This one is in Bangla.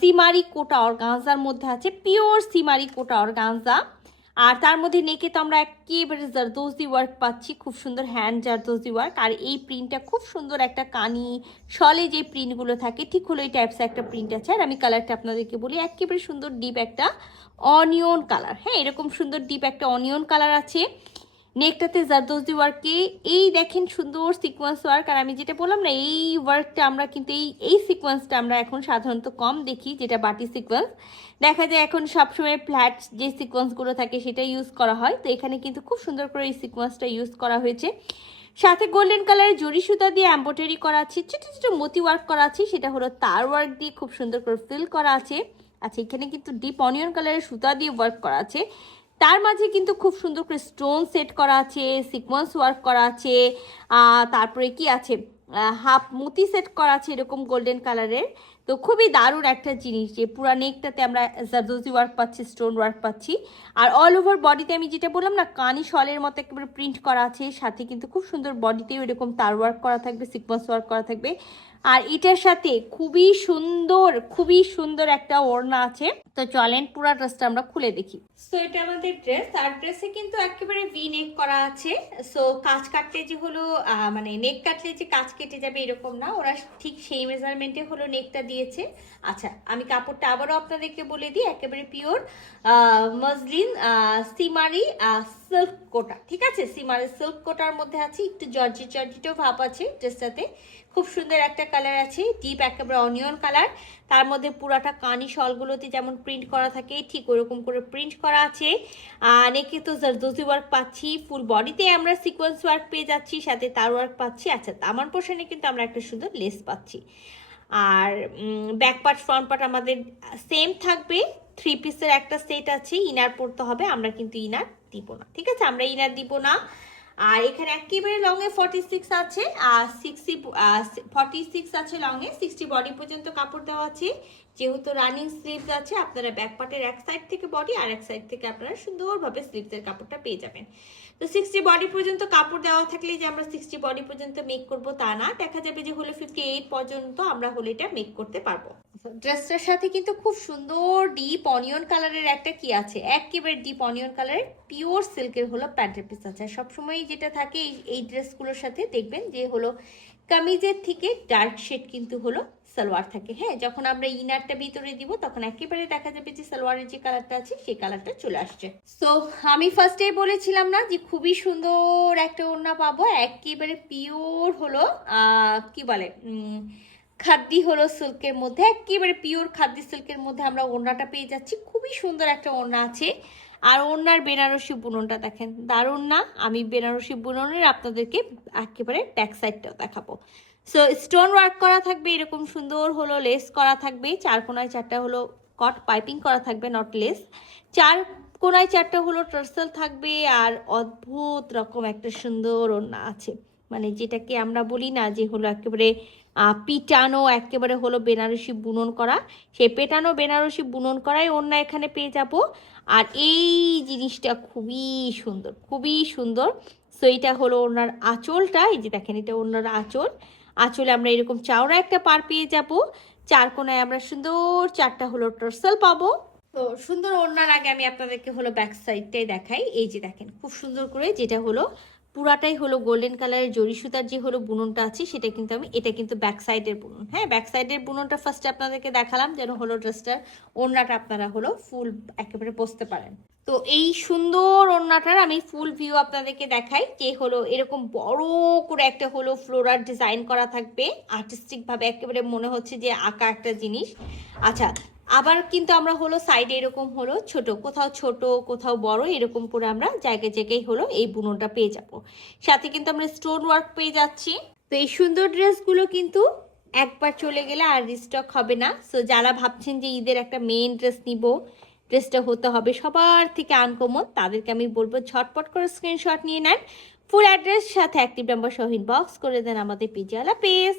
সিমারি কোটা অর্গানজার মধ্যে আছে, পিওর সিমারি কোটা অর্গানজা। আর তার মধ্যে নেকে তো আমরা একেবারে জারদোজি ওয়ার্ক পাচ্ছি, খুব সুন্দর হ্যান্ড জারদোজি ওয়ার্ক। আর এই প্রিন্টটা খুব সুন্দর একটা কানি শলে যে প্রিন্টগুলো থাকে ঠিক হলো এই টাইপসের একটা প্রিন্ট আছে। আর আমি কালারটা আপনাদেরকে বলি, একেবারে সুন্দর ডিপ একটা অনিয়ন কালার। হ্যাঁ, এরকম সুন্দর ডিপ একটা অনিয়ন কালার আছে। নেকটাতে জারদোজি ওয়ার্কে এই দেখেন সুন্দর সিকোয়েন্স ওয়ার্ক। আর আমি যেটা বললাম না, এই ওয়ার্কটা আমরা কিন্তু এই সিকোয়েন্সটা আমরা এখন সাধারণত কম দেখি, যেটা বাটি সিকোয়েন্স দেখা যায় এখন সবসময় ফ্ল্যাট যে সিকোয়েন্সগুলো থাকে সেটা ইউজ করা হয়। তো এখানে কিন্তু খুব সুন্দর করে এই সিকোয়েন্সটা ইউজ করা হয়েছে। সাথে গোল্ডেন কালারের জরি সুতা দিয়ে এম্ব্রয়ডারি করা আছে, ছোটো ছোটো মতি ওয়ার্ক করা আছে, সেটা হলো তার ওয়ার্ক দিয়ে খুব সুন্দর করে ফিল করা আছে। আচ্ছা, এখানে কিন্তু ডিপ অনিয়ন কালারের সুতা দিয়ে ওয়ার্ক করা আছে, তার মাঝে কিন্তু খুব সুন্দর করে স্টোন সেট করা আছে, সিকোয়েন্স ওয়ার্ক করা আছে, তারপরে কি আছে হাফ মুতি সেট করা আছে এরকম গোল্ডেন কালারের। তো খুবই দারুণ একটা জিনিস যে পুরা নেকটাতে আমরা জারদোজি ওয়ার্ক পাচ্ছি, স্টোন ওয়ার্ক পাচ্ছি। আর অল ওভার বডিতে আমি যেটা বললাম না, কানি শলের মতো একেবারে প্রিন্ট করা আছে, সাথে কিন্তু খুব সুন্দর বডিতেও এরকম তার ওয়ার্ক করা থাকবে, সিকোয়েন্স ওয়ার্ক করা থাকবে। আর এটার সাথে খুবই সুন্দর একটা ওড়না আছে। তো চলেন পুরা ড্রেসটা আমরা খুলে দেখি। সো এটা আমাদের ড্রেস, আর ড্রেসে কিন্তু একেবারে ভি নেক করা আছে। সো কাজ কাটলে যে হলো মানে নেক কাটলে যে কাজ কেটে যাবে এরকম না, ওরা ঠিক সেই মেজারমেন্টে হলো নেকটা দিয়েছে। আচ্ছা, আমি কাপড়টা আবারও আপনাদেরকে বলে দিই, একেবারে পিওর মসলিন সিমারি সিল্ক কোটা, ঠিক আছে? সিমারি সিল্ক কোটার মধ্যে আছে, একটু জর্জিটো ভাব আছে ড্রেসটাতে। খুব সুন্দর একটা কালার আছে, ডিপ একেবারে অনিয়ন কালার। তার মধ্যে পুরাটা কানি শলগুলোতে যেমন প্রিন্ট করা থাকে ঠিক ওরকম করে প্রিন্ট করা আছে। নেকে তো জারদোজি ওয়ার্ক পাচ্ছি, ফুল বডিতে আমরা সিকোয়েন্স ওয়ার্ক পেয়ে যাচ্ছি, সাথে তার ওয়ার্ক পাচ্ছি। আচ্ছা, দামান পোর্শনে কিন্তু আমরা একটা সুন্দর লেস পাচ্ছি। আর ব্যাক পার্ট ফ্রন্ট পার্ট আমাদের সেম থাকবে। 3 পিসের একটা সেট আছে, ইনার পরতে হবে, আমরা কিন্তু ইনার দিব না, ঠিক আছে? আমরা ইনার দিব না। আর এখানে একেবারে লংয়ে 46 আছে, আর 46 আছে লংয়ে, 60 বডি পর্যন্ত কাপড় দেওয়া আছে। যেহেতু রানিং স্লিভস আছে, আপনারা ব্যাক পার্টের এক সাইড থেকে বডি আর এক সাইড থেকে আপনারা সুন্দরভাবে স্লিভসের কাপড়টা পেয়ে যাবেন। তো 60 বডি পর্যন্ত কাপড় দেওয়া থাকলে যে আমরা 60 বডি পর্যন্ত মেক করব তা না, দেখা যাবে যে হলো 58 পর্যন্ত আমরা হলো এটা মেক করতে পারবো। ড্রেসটার সাথে কিন্তু খুব সুন্দর ডিপ অনিয়ন কালারের একটা কি আছে, একেবারে ডিপ অনিয়ন কালারের পিওর সিল্কের হলো প্যান্টের পিস আছে। সবসময় যেটা থাকে এই ড্রেসগুলোর সাথে দেখবেন যে হলো কামিজের থেকে ডার্ক শেড কিন্তু হলো সালোয়ার থাকে। হ্যাঁ, যখন আমরা ইনারটা ভিতরে দিব তখন একেবারে দেখা যাবে যে সালোয়ারের যে কালারটা আছে সেই কালারটা চলে আসছে। সো আমি ফার্স্টেই বলেছিলাম না যে খুবই সুন্দর একটা ওড়না পাবো, একেবারে পিওর হলো কি বলে খাদ্দি হলো সিল্কের মধ্যে, একেবারে পিওর খাদ্দি সিল্কের মধ্যে আমরা ওড়নাটা পেয়ে যাচ্ছি। খুবই সুন্দর একটা ওড়না আছে। আর ওড়নার বেনারসি বুননটা দেখেন, দারুণ না? আমি বেনারসি বুননের আপনাদেরকে একেবারে ব্যাক সাইডটাও দেখাবো। সো স্টোন ওয়ার্ক করা থাকবে, এরকম সুন্দর হলো লেস করা থাকবে, 4 কোণায় 4টা হলো কট পাইপিং করা থাকবে, নট লেস। 4 কোণায় 4টা হলো টার্সেল থাকবে। আর অদ্ভুত রকম একটা সুন্দর ওড়না আছে, মানে যেটাকে আমরা বলি না যে হলো একেবারে পিটানো একেবারে হলো বেনারসি বুনন করা, সেই পেটানো বেনারসি বুনন করাই ওড়না এখানে পেয়ে যাব। আর এই জিনিসটা খুবই সুন্দর। সো এটা হলো ওনার আঁচলটা, এই যে দেখেন এটা ওনার আঁচলে আমরা এরকম চাওড়া একটা পার পেয়ে যাব। 4 কোণায় আমরা সুন্দর 4টা হলো টার্সেল পাবো। তো সুন্দর ওড়নার আগে আমি আপনাদেরকে হলো ব্যাক সাইডটাই দেখাই। এই যে দেখেন খুব সুন্দর করে, যেটা হলো পুরাটাই হলো গোল্ডেন কালারের জরি সুতার যে হলো বুননটা আছে সেটা কিন্তু এটা কিন্তু ব্যাক সাইডের বুনন। হ্যাঁ, ব্যাক সাইডের বুননটা ফার্স্টে আপনাদেরকে দেখালাম যেন হলো ড্রেসটার ওড়নাটা আপনারা হলো ফুল একেবারে বসতে পারেন। তো এই সুন্দর ওড়নাটার আমি ফুল ভিউ আপনাদেরকে দেখাই, যে হলো এরকম বড় করে একটা হলো ফ্লোরাল ডিজাইন করা থাকবে, আর্টিস্টিক ভাবে একেবারে মনে হচ্ছে যে আঁকা একটা জিনিস। আচ্ছা, আবার কিন্তু আমরা হলো সাইডে এরকম হলো ছোট কোথাও বড় এরকম করে আমরা জায়গায় হলো এই বুননটা পেয়ে যাব। সাথে কিন্তু আমরা স্টোন ওয়ার্ক পেয়ে যাচ্ছি। তো এই সুন্দর ড্রেসগুলো কিন্তু একবার চলে গেলে আর রিস্টক হবে না। সো যারা ভাবছেন যে ঈদের একটা মেইন ড্রেস নিব, ড্রেসটা হতে হবে সবার থেকে আনকমন, তাদেরকে আমি বলবো ঝটপট করে স্ক্রিনশট নিয়ে নেন, ফুল অ্যাড্রেস সাথে অ্যাক্টিভ নাম্বার সহ ইনবক্স করে দেন আমাদের পেজে। আল্লাহ হাফেজ।